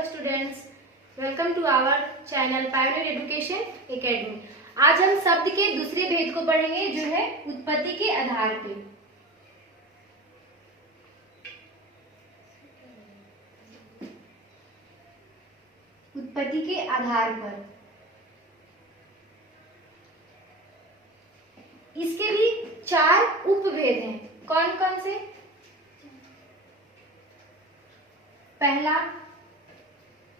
Hello students, welcome to our channel pioneer education academy. आज हम शब्द के दूसरे भेद को पढ़ेंगे जो है उत्पत्ति के आधार पे। उत्पत्ति के आधार पर इसके भी 4 उपभेद हैं। कौन कौन से? पहला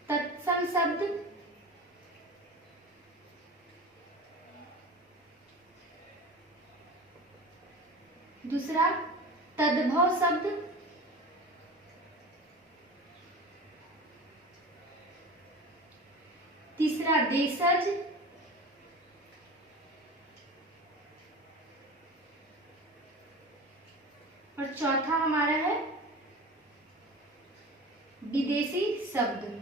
तत्सम शब्द, दूसरा तद्भव शब्द, तीसरा देशज, और चौथा हमारा है विदेशी शब्द।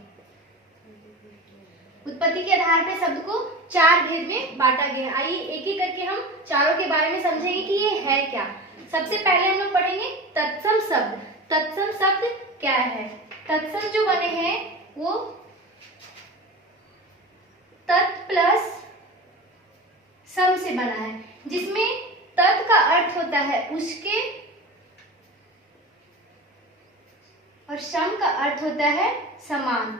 उत्पत्ति के आधार पर शब्द को 4 भेद में बांटा गया। आइए एक एक करके हम चारों के बारे में समझेंगे कि ये है क्या। सबसे पहले हम लोग पढ़ेंगे तत्सम शब्द। तत्सम शब्द क्या है? तत्सम जो बने हैं वो तत् प्लस सम से बना है, जिसमें तत् का अर्थ होता है उसके और सम का अर्थ होता है समान,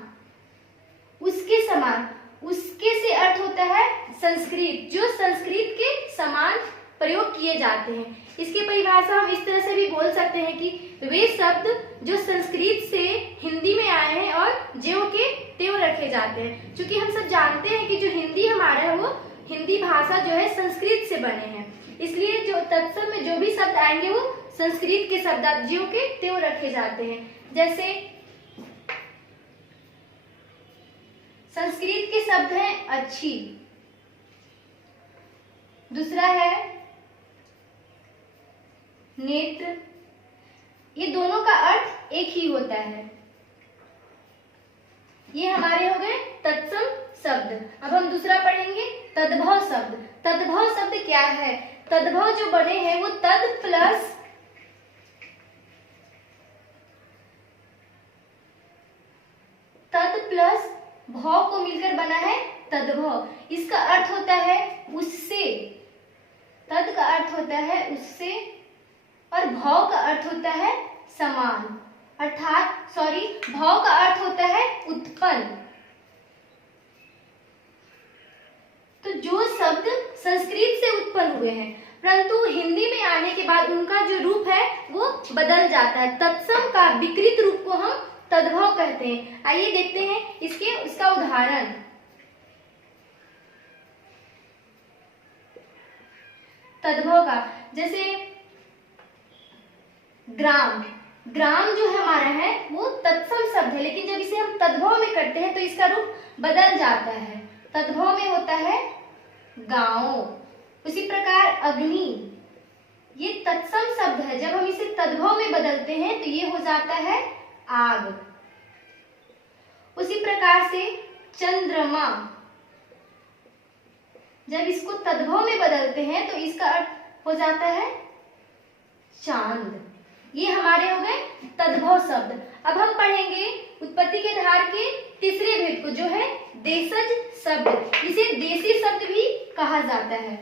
उसके समान। उसके से अर्थ होता है संस्कृत, जो संस्कृत के समान प्रयोग किए जाते हैं। इसकी परिभाषा हम इस तरह से भी बोल सकते हैं कि वे शब्द जो संस्कृत से हिंदी में आए हैं और ज्यों के त्यों रखे जाते हैं। क्योंकि हम सब जानते हैं कि जो हिंदी हमारा है वो हिंदी भाषा जो है संस्कृत से बने हैं, इसलिए जो तत्सम में जो भी शब्द आएंगे वो संस्कृत के शब्द ज्यों के त्यों रखे जाते हैं। जैसे संस्कृत के शब्द हैं अच्छी, दूसरा है नेत्र। ये दोनों का अर्थ एक ही होता है। ये हमारे हो गए तत्सम शब्द। अब हम दूसरा पढ़ेंगे तद्भव शब्द। तद्भव शब्द क्या है? तद्भव जो बने हैं वो तद प्लस भव को मिलकर बना है तद्भव। इसका अर्थ होता है उससे, तद का अर्थ होता है उससे और भव का अर्थ होता है समान, अर्थात भव का अर्थ होता है उत्पन्न। तो जो शब्द संस्कृत से उत्पन्न हुए हैं परंतु हिंदी में आने के बाद उनका जो रूप है वो बदल जाता है। तत्सम का विकृत रूप को हम तद्भव कहते हैं। आइए देखते हैं इसका उदाहरण। तद्भव का जैसे ग्राम। ग्राम जो हमारा है वो तत्सम शब्द है, लेकिन जब इसे हम तद्भव में करते हैं तो इसका रूप बदल जाता है। तद्भव में होता है गांव। उसी प्रकार अग्नि, ये तत्सम शब्द है, जब हम इसे तद्भव में बदलते हैं तो ये हो जाता है आग। उसी प्रकार से चंद्रमा, जब इसको तद्भव में बदलते हैं तो इसका अर्थ हो जाता है चांद। ये हमारे हो गए तद्भव शब्द। अब हम पढ़ेंगे उत्पत्ति के आधार के तीसरे भेद को जो है देशज शब्द। इसे देशी शब्द भी कहा जाता है।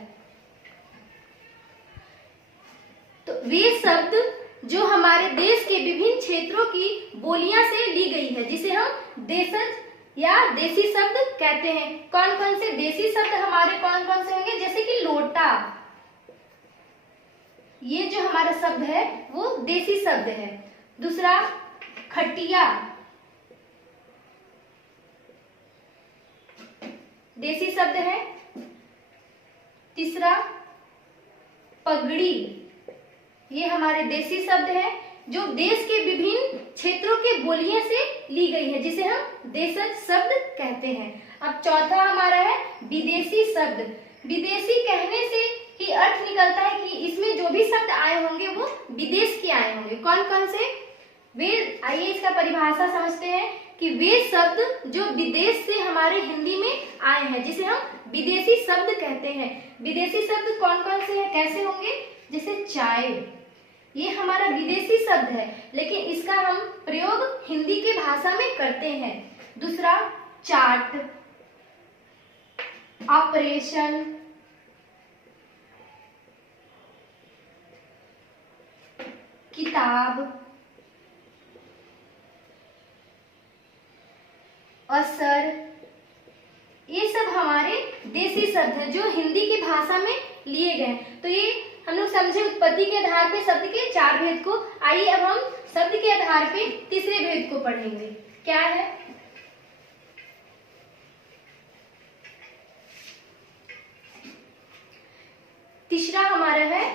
तो वे शब्द जो हमारे देश के विभिन्न क्षेत्रों की बोलियां से ली गई है, जिसे हम देशज या देशी शब्द कहते हैं। कौन कौन से देशी शब्द हमारे कौन कौन से होंगे? जैसे कि लोटा, ये जो हमारा शब्द है वो देशी शब्द है। दूसरा खटिया, देशी शब्द है। तीसरा पगड़ी, ये हमारे देशी शब्द है जो देश के विभिन्न क्षेत्रों के बोलियों से ली गई है, जिसे हम देशज शब्द कहते हैं। अब चौथा हमारा है विदेशी शब्द। विदेशी कहने से ही अर्थ निकलता है कि इसमें जो भी शब्द आए होंगे वो विदेश के आए होंगे। कौन कौन से? वे, आइए इसका परिभाषा समझते हैं कि वे शब्द जो विदेश से हमारे हिंदी में आए हैं, जिसे हम विदेशी शब्द कहते हैं। विदेशी शब्द कौन कौन से हैं, कैसे होंगे? जैसे चाय, ये हमारा विदेशी शब्द है, लेकिन इसका हम प्रयोग हिंदी के भाषा में करते हैं। दूसरा चार्ट, ऑपरेशन, किताब, असर, ये सब हमारे देसी शब्द हैं जो हिंदी की भाषा में लिए गए। तो ये हम लोग समझे उत्पत्ति के आधार पे शब्द के 4 भेद को। आइए अब हम शब्द के आधार पे तीसरे भेद को पढ़ेंगे। क्या है? तीसरा हमारा है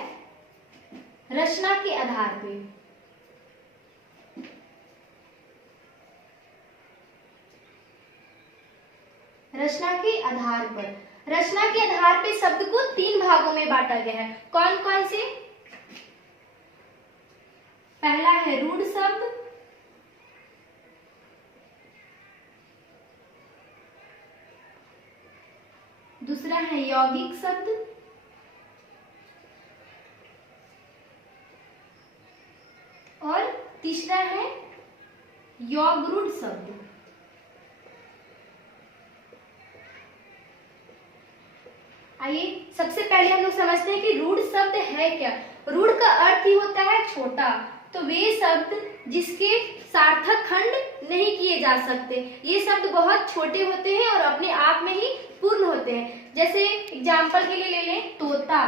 रचना के आधार पे। रचना के आधार पर, रचना के आधार पे शब्द को 3 भागों में बांटा गया है। कौन कौन से? पहला है रूढ़ शब्द, दूसरा है यौगिक शब्द, और तीसरा है यौगरूढ़ शब्द। आइए सबसे पहले हम लोग समझते हैं कि रूढ़ शब्द है क्या। रूढ़ का अर्थ ही होता है छोटा। तो वे शब्द जिसके सार्थक खंड नहीं किए जा सकते, ये शब्द बहुत छोटे होते हैं और अपने आप में ही पूर्ण होते हैं। जैसे एग्जाम्पल के लिए ले लें तोता,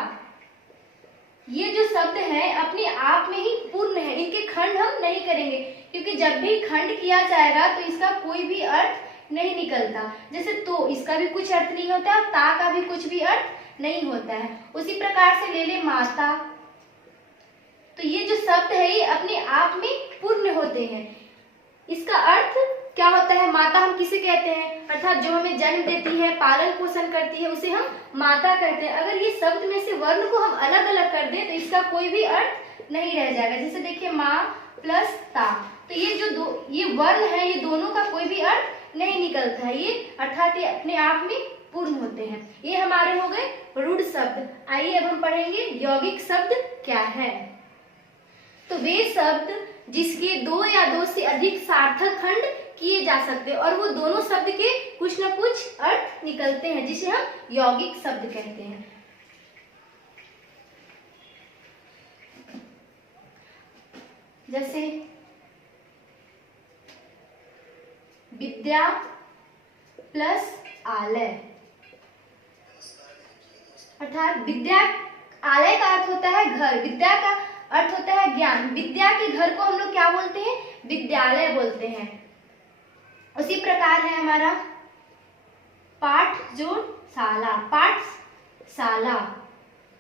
ये जो शब्द है अपने आप में ही पूर्ण है, इनके खंड हम नहीं करेंगे, क्योंकि जब भी खंड किया जाएगा तो इसका कोई भी अर्थ नहीं निकलता। जैसे तो इसका भी कुछ अर्थ नहीं होता, ता का भी कुछ भी अर्थ नहीं होता है। उसी प्रकार से ले ले माता, तो ये जो शब्द है ये अपने आप में पूर्ण होते हैं। इसका अर्थ क्या होता है? माता हम किसे कहते हैं? अर्थात जो हमें जन्म देती है, पालन पोषण करती है, उसे हम माता कहते हैं। अगर ये शब्द में से वर्ण को हम अलग अलग कर दें तो इसका कोई भी अर्थ नहीं रह जाएगा। जैसे देखिए माँ प्लस ता, तो ये जो ये वर्ण है, ये दोनों का कोई भी अर्थ नहीं निकलता है, ये अर्थात ये अपने आप में पूर्ण होते हैं। ये हमारे हो गए रूढ़ शब्द। आइए अब हम पढ़ेंगे यौगिक शब्द क्या है। तो वे शब्द जिसके 2 या 2 से अधिक सार्थक खंड किए जा सकते हैं और वो दोनों शब्द के कुछ न कुछ अर्थ निकलते हैं, जिसे हम यौगिक शब्द कहते हैं। जैसे विद्या प्लस आलय, अर्थात विद्या, आलय का अर्थ होता है घर, विद्या का अर्थ होता है ज्ञान। विद्या के घर को हम लोग क्या बोलते हैं? विद्यालय बोलते हैं। उसी प्रकार है हमारा पाठ जोड़ शाला, पाठशाला।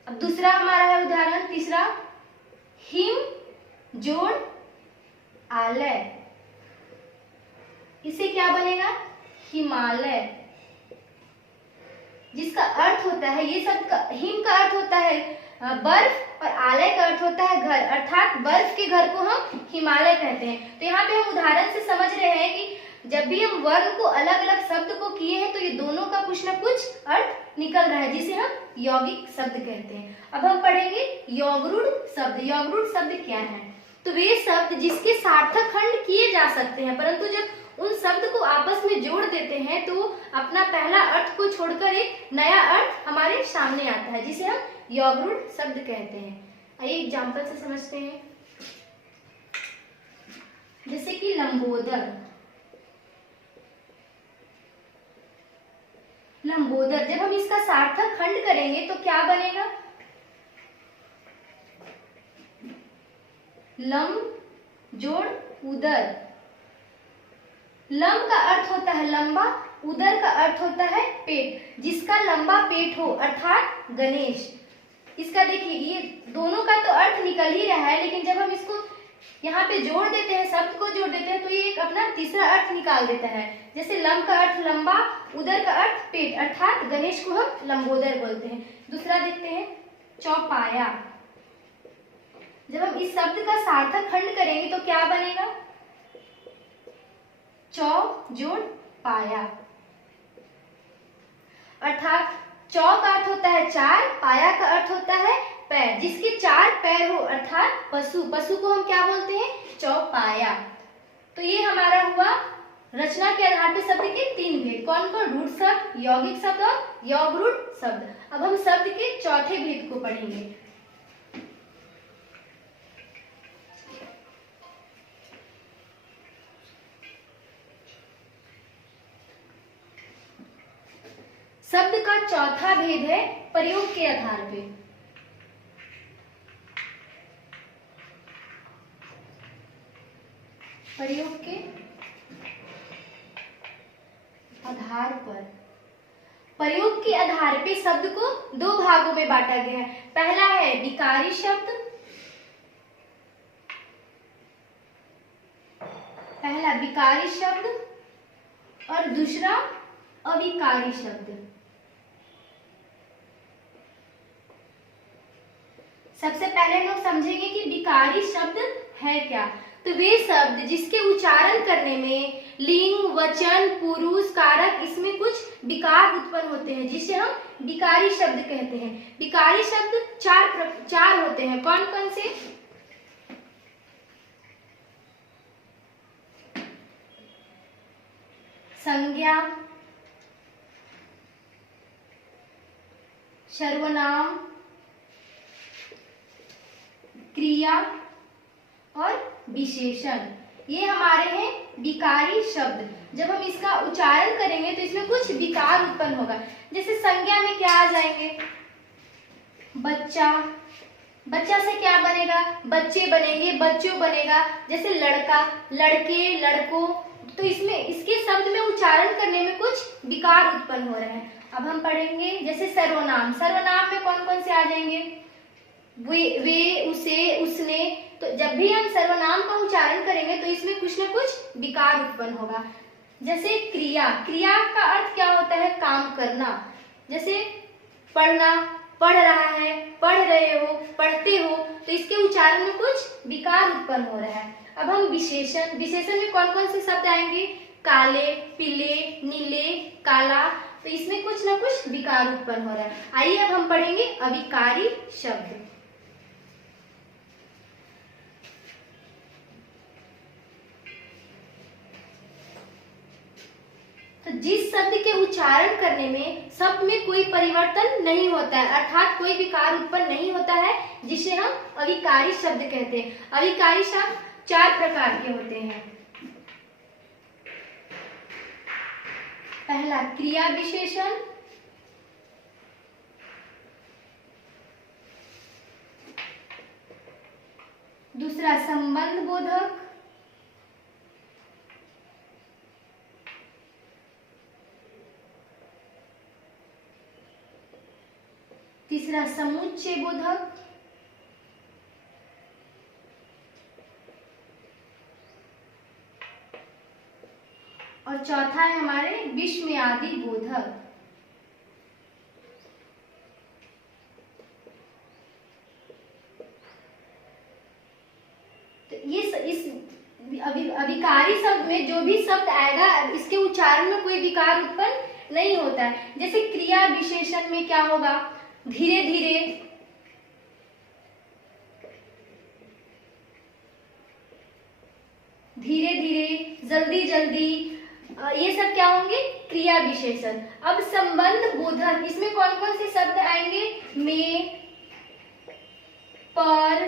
अब दूसरा हमारा है उदाहरण तीसरा, हिम जोड़ आलय, इसे क्या बनेगा? हिमालय, जिसका अर्थ होता है, ये सब हिम का अर्थ होता है बर्फ और आलय का अर्थ होता है घर, अर्थात बर्फ के घर को हम हिमालय कहते हैं। तो यहाँ पे हम उदाहरण से समझ रहे हैं कि जब भी हम वर्ण को अलग अलग शब्द को किए हैं तो ये दोनों का कुछ न कुछ अर्थ निकल रहा है, जिसे हम यौगिक शब्द कहते हैं। अब हम पढ़ेंगे यौगरूढ़ शब्द। यौगरूढ़ शब्द क्या है? तो वे शब्द जिसके सार्थक खंड किए जा सकते हैं, परंतु जब उन शब्द को आपस में जोड़ देते हैं तो अपना पहला अर्थ को छोड़कर एक नया अर्थ हमारे सामने आता है, जिसे हम यौगरूढ़ शब्द कहते हैं। आइए एग्जाम्पल से समझते हैं। जैसे कि लंबोदर, लंबोदर जब हम इसका सार्थक खंड करेंगे तो क्या बनेगा? लम जोड़ उदर। लम का अर्थ होता है लंबा, उदर का अर्थ होता है पेट। जिसका लंबा पेट हो अर्थात गणेश। इसका देखिए ये दोनों का तो अर्थ निकल ही रहा है, लेकिन जब हम इसको यहाँ पे जोड़ देते हैं, शब्द को जोड़ देते हैं, तो ये एक अपना तीसरा अर्थ निकाल देता है। जैसे लम का अर्थ लंबा, उदर का अर्थ पेट, अर्थात गणेश को हम लंबोदर बोलते हैं। दूसरा देखते हैं चौपाया। जब हम इस शब्द का सार्थक खंड करेंगे तो क्या बनेगा? चौ जोड़ पाया, अर्थात चौ का अर्थ होता है 4, पाया का अर्थ होता है पैर। जिसके 4 पैर हो अर्थात पशु, पशु को हम क्या बोलते हैं? चौपाया। तो ये हमारा हुआ रचना के आधार पर शब्द के 3 भेद, कौन कौन? रूढ़ शब्द, यौगिक शब्द और यौगरूढ़ शब्द। अब हम शब्द के चौथे भेद को पढ़ेंगे। शब्द का चौथा भेद है प्रयोग के आधार पे। प्रयोग के आधार पर, प्रयोग के आधार पे शब्द को 2 भागों में बांटा गया है। पहला है विकारी शब्द, पहला विकारी शब्द और दूसरा अविकारी शब्द। सबसे पहले हम लोग समझेंगे कि विकारी शब्द है क्या। तो वे शब्द जिसके उच्चारण करने में लिंग, वचन, पुरुष, कारक इसमें कुछ विकार उत्पन्न होते हैं, जिसे हम विकारी शब्द कहते हैं। विकारी शब्द चार होते हैं, कौन कौन से? संज्ञा, सर्वनाम, क्रिया और विशेषण, ये हमारे हैं विकारी शब्द। जब हम इसका उच्चारण करेंगे तो इसमें कुछ विकार उत्पन्न होगा। जैसे संज्ञा में क्या आ जाएंगे? बच्चा, बच्चा से क्या बनेगा? बच्चे बनेंगे, बच्चों बनेगा। जैसे लड़का, लड़के, लड़कों, तो इसमें इसके शब्द में उच्चारण करने में कुछ विकार उत्पन्न हो रहे हैं। अब हम पढ़ेंगे जैसे सर्वनाम। सर्वनाम में कौन कौन से आ जाएंगे? वे, उसे, उसने। तो जब भी हम सर्वनाम का उच्चारण करेंगे तो इसमें कुछ न कुछ विकार उत्पन्न होगा। जैसे क्रिया, क्रिया का अर्थ क्या होता है? काम करना। जैसे पढ़ना, पढ़ रहा है, पढ़ रहे हो, पढ़ते हो, तो इसके उच्चारण में कुछ विकार उत्पन्न हो रहा है। अब हम विशेषण, विशेषण में कौन कौन से शब्द आएंगे? काले, पीले, नीले, काला, तो इसमें कुछ न कुछ विकार उत्पन्न हो रहा है। आइए अब हम पढ़ेंगे अविकारी शब्द। तो जिस शब्द के उच्चारण करने में शब्द में कोई परिवर्तन नहीं होता है, अर्थात कोई विकार उत्पन्न नहीं होता है, जिसे हम अविकारी शब्द कहते हैं। अविकारी शब्द 4 प्रकार के होते हैं। पहला क्रिया विशेषण, दूसरा संबंध बोधक, तीसरा समुच्चय बोधक और चौथा है हमारे विस्मयादि बोधक। तो इस अविकारी शब्द में जो भी शब्द आएगा इसके उच्चारण में कोई विकार उत्पन्न नहीं होता है। जैसे क्रिया विशेषण में क्या होगा? धीरे धीरे, धीरे धीरे, जल्दी जल्दी, ये सब क्या होंगे? क्रिया विशेषण। अब संबंध बोधक, इसमें कौन कौन से शब्द आएंगे? में, पर,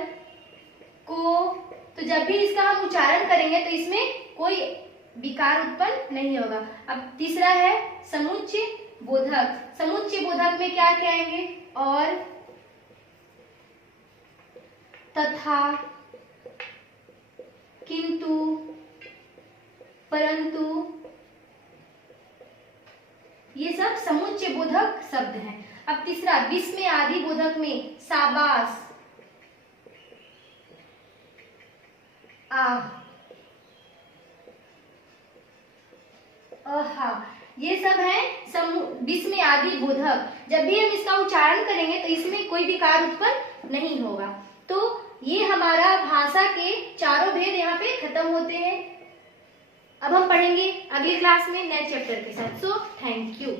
को। तो जब भी इसका हम उच्चारण करेंगे तो इसमें कोई विकार उत्पन्न नहीं होगा। अब तीसरा है समुच्चय बोधक। समुच्चय बोधक में क्या क्या आएंगे? और, तथा, किंतु, परंतु, ये सब समुच्चय बोधक शब्द हैं। अब तीसरा विस्मयादि बोधक में शाबाश, आह, अहा, ये सब है विस्मयादि बोधक। जब भी हम इसका उच्चारण करेंगे तो इसमें कोई विकार उत्पन्न नहीं होगा। तो ये हमारा भाषा के चारों भेद यहाँ पे खत्म होते हैं। अब हम पढ़ेंगे अगली क्लास में नए चैप्टर के साथ। So thank you.